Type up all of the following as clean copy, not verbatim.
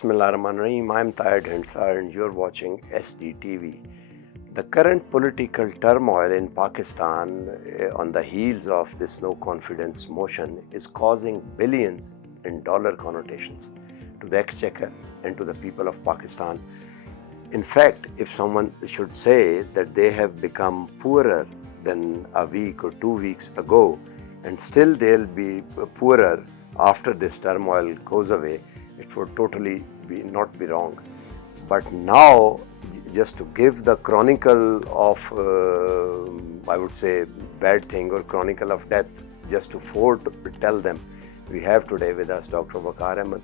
Bismillahirrahmanirrahim. I'm Tayed Hensar and you're watching SDTV. The current political turmoil in Pakistan on the heels of this no confidence motion is causing billions in dollar connotations to the exchequer and to the people of Pakistan. In fact, if someone should say that they have become poorer than a week or 2 weeks ago and still they'll be poorer after this turmoil goes away, it would totally not be wrong. But now, just to give the chronicle of, I would say, bad thing or chronicle of death, just to tell them, we have today with us Dr. Vaqar Ahmed.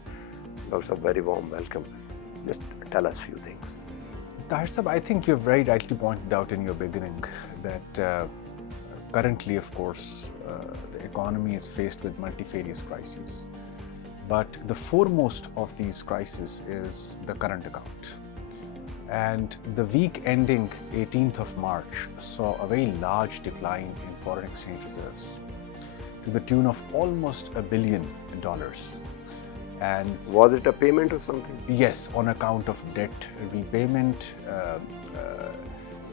Dr. very warm welcome. Just tell us a few things. Tahir Sahab, I think you've very rightly pointed out in your beginning that currently, of course, the economy is faced with multifarious crises. But the foremost of these crises is the current account. And the week ending 18th of March saw a very large decline in foreign exchange reserves to the tune of almost $1 billion. And was it a payment or something? Yes, on account of debt repayment,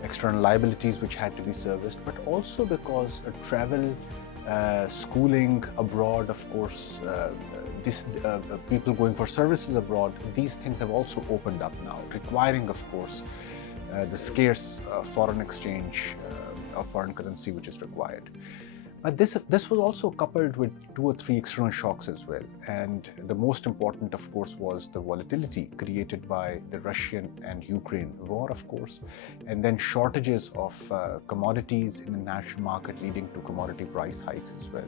external liabilities which had to be serviced, but also because travel, schooling abroad, of course, people going for services abroad, these things have also opened up now, requiring, of course, the scarce foreign exchange of foreign currency which is required. But this was also coupled with 2 or 3 external shocks as well. And the most important, of course, was the volatility created by the Russian and Ukraine war, of course, and then shortages of commodities in the national market leading to commodity price hikes as well.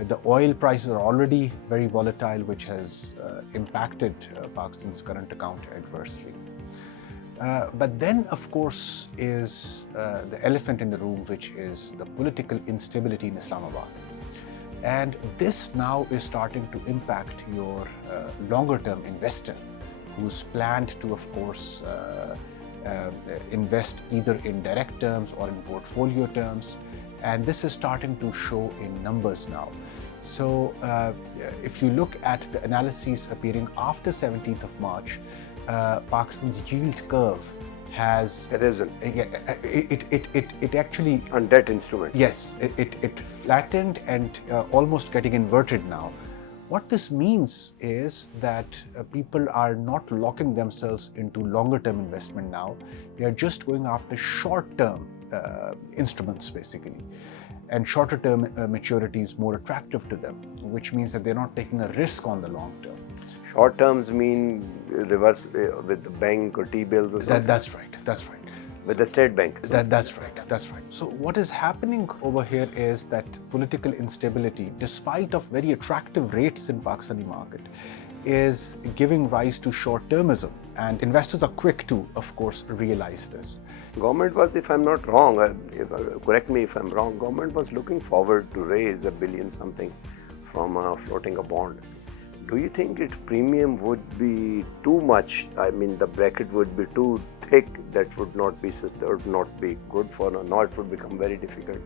The oil prices are already very volatile, which has impacted Pakistan's current account adversely. But then, of course, is the elephant in the room, which is the political instability in Islamabad. And this now is starting to impact your longer-term investor who's planned to, of course, invest either in direct terms or in portfolio terms. And this is starting to show in numbers now. So if you look at the analyses appearing after 17th of March, Pakistan's yield curve has risen. It actually on debt instrument. Yes, it flattened and almost getting inverted now. What this means is that people are not locking themselves into longer-term investment now. They are just going after short-term instruments basically, and shorter-term maturity is more attractive to them, which means that they're not taking a risk on the long term. Short terms mean reverse with the bank or T-bills or something? That's right. With the state bank? That's right. So what is happening over here is that political instability, despite of very attractive rates in Pakistani market, is giving rise to short-termism, and investors are quick to, of course, realize this. Government was, if I'm not wrong, correct me if I'm wrong, government was looking forward to raise $1 billion something from floating a bond. Do you think its premium would be too much? I mean, the bracket would be too thick, that would not be good for now. It would become very difficult.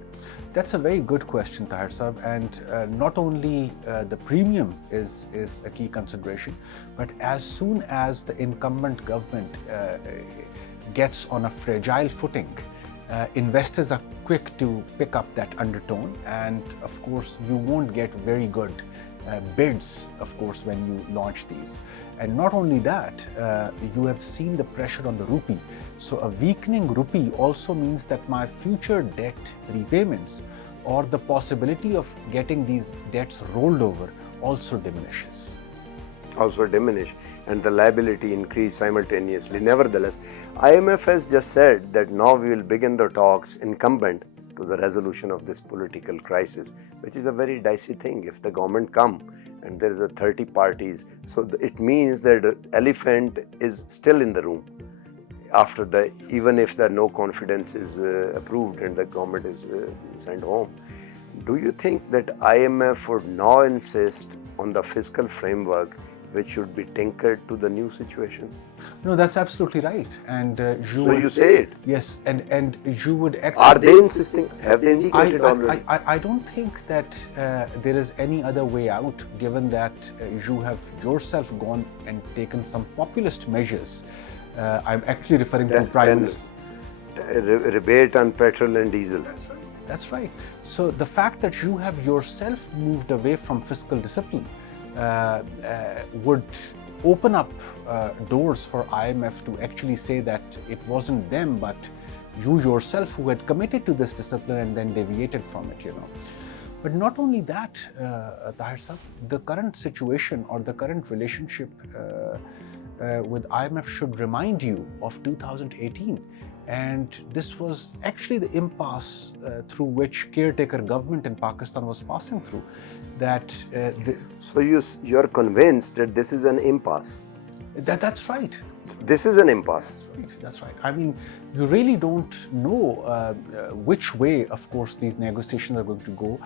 That's a very good question, Tahir Sahab. And not only the premium is a key consideration, but as soon as the incumbent government gets on a fragile footing, investors are quick to pick up that undertone, and of course you won't get very good bids, of course, when you launch these. And not only that, you have seen the pressure on the rupee. So a weakening rupee also means that my future debt repayments or the possibility of getting these debts rolled over also diminishes. And the liability increase simultaneously. Nevertheless, IMF has just said that now we will begin the talks incumbent to the resolution of this political crisis, which is a very dicey thing. If the government come and there is a 30 parties, so it means that the elephant is still in the room after even if the no confidence is approved and the government is sent home. Do you think that IMF would now insist on the fiscal framework which should be tinkered to the new situation? No, that's absolutely right. And You say it. Yes, and you would Are they insisting? Have they indicated already? I don't think that there is any other way out, given that you have yourself gone and taken some populist measures. I'm actually referring to Prime Minister. Rebate on petrol and diesel. That's right. That's right. So the fact that you have yourself moved away from fiscal discipline would open up doors for IMF to actually say that it wasn't them but you yourself who had committed to this discipline and then deviated from it, you know. But not only that, Tahir Sahab, the current situation or the current relationship with IMF should remind you of 2018. And this was actually the impasse through which caretaker government in Pakistan was passing through. So you're convinced that this is an impasse? That's right. This is an impasse. That's right. I mean, you really don't know which way, of course, these negotiations are going to go.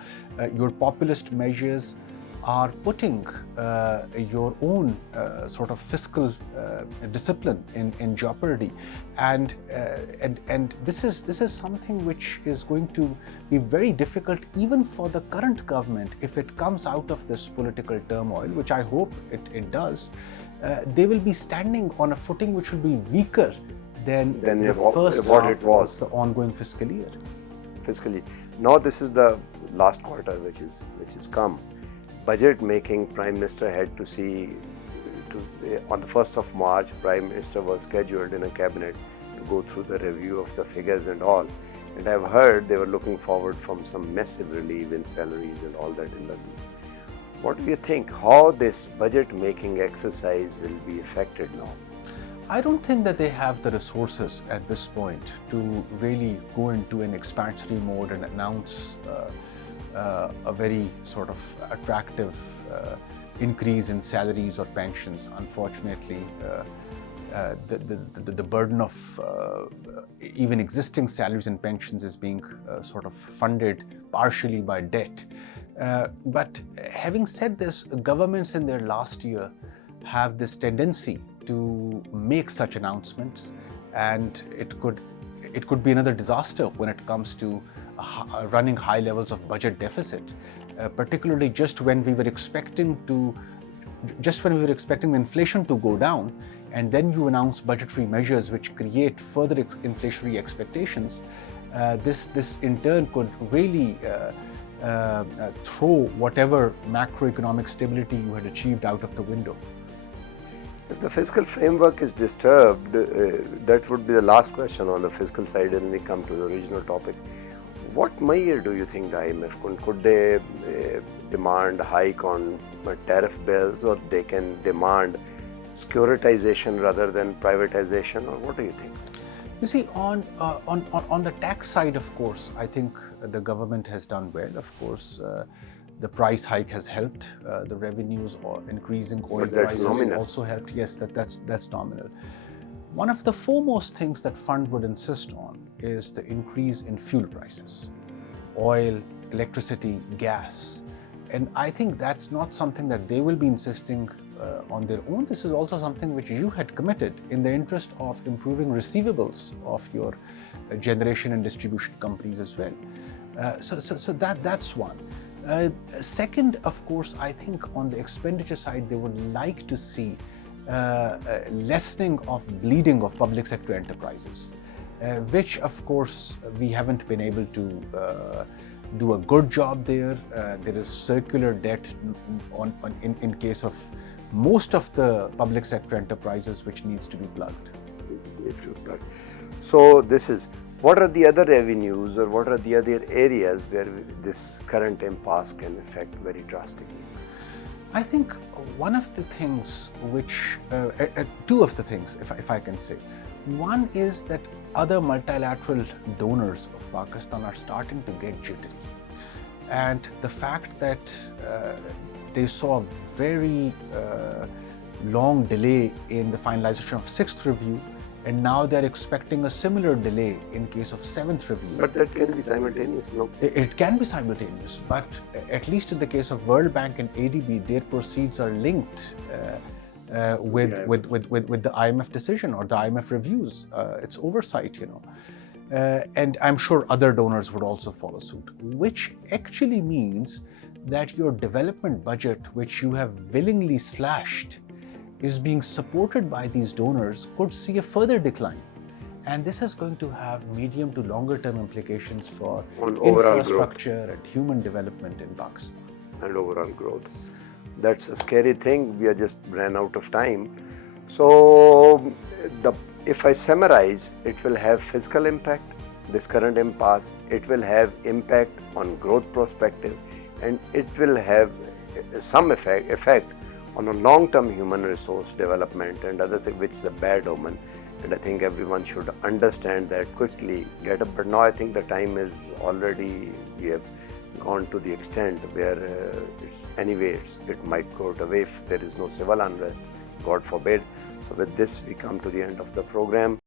Your populist measures are putting your own sort of fiscal discipline in jeopardy, and this is something which is going to be very difficult even for the current government if it comes out of this political turmoil, which I hope it does. They will be standing on a footing which will be weaker than the first half of the ongoing fiscal year. Fiscally, now this is the last quarter which is come. Budget making, Prime Minister had to see on the 1st of March, Prime Minister was scheduled in a cabinet to go through the review of the figures and all. And I've heard they were looking forward from some massive relief in salaries and all that in the. What do you think? How this budget making exercise will be affected now? I don't think that they have the resources at this point to really go into an expansionary mode and announce a very sort of attractive increase in salaries or pensions. Unfortunately, the burden of even existing salaries and pensions is being sort of funded partially by debt. But having said this, governments in their last year have this tendency to make such announcements, and it could be another disaster when it comes to running high levels of budget deficit, particularly just when we were expecting the inflation to go down, and then you announce budgetary measures which create further inflationary expectations. This in turn could really throw whatever macroeconomic stability you had achieved out of the window. If the fiscal framework is disturbed, that would be the last question on the fiscal side, and we come to the original topic. What measure do you think the IMF could they demand a hike on tariff bills, or they can demand securitization rather than privatization, or what do you think? You see, on the tax side, of course, I think the government has done well. Of course, the price hike has helped. The revenues or increasing oil prices also helped. Yes, that's nominal. One of the foremost things that fund would insist on is the increase in fuel prices, oil, electricity, gas. And I think that's not something that they will be insisting on their own. This is also something which you had committed in the interest of improving receivables of your generation and distribution companies as well. So that's one. Second, of course, I think on the expenditure side, they would like to see lessening of bleeding of public sector enterprises, which of course we haven't been able to do a good job there. There is circular debt in case of most of the public sector enterprises which needs to be plugged. So this is, what are the other avenues or what are the other areas where this current impasse can affect very drastically? I think one of the things which, two of the things, if I can say. One is that other multilateral donors of Pakistan are starting to get jittery. And the fact that they saw a very long delay in the finalization of 6th review, and now they're expecting a similar delay in case of 7th review. But that can be simultaneous, no? It can be simultaneous, but at least in the case of World Bank and ADB, their proceeds are linked with the IMF decision or the IMF reviews. It's oversight, and I'm sure other donors would also follow suit, which actually means that your development budget, which you have willingly slashed, is being supported by these donors, could see a further decline. And this is going to have medium to longer term implications for infrastructure and human development in Pakistan. And overall growth. That's a scary thing. We are just ran out of time. So, if I summarize, it will have fiscal impact, this current impasse, it will have impact on growth perspective, and it will have some effect on a long-term human resource development and other things, which is a bad omen. And I think everyone should understand that quickly, get up. But now I think the time is already, we have gone to the extent where it might go away if there is no civil unrest, God forbid. So with this, we come to the end of the program.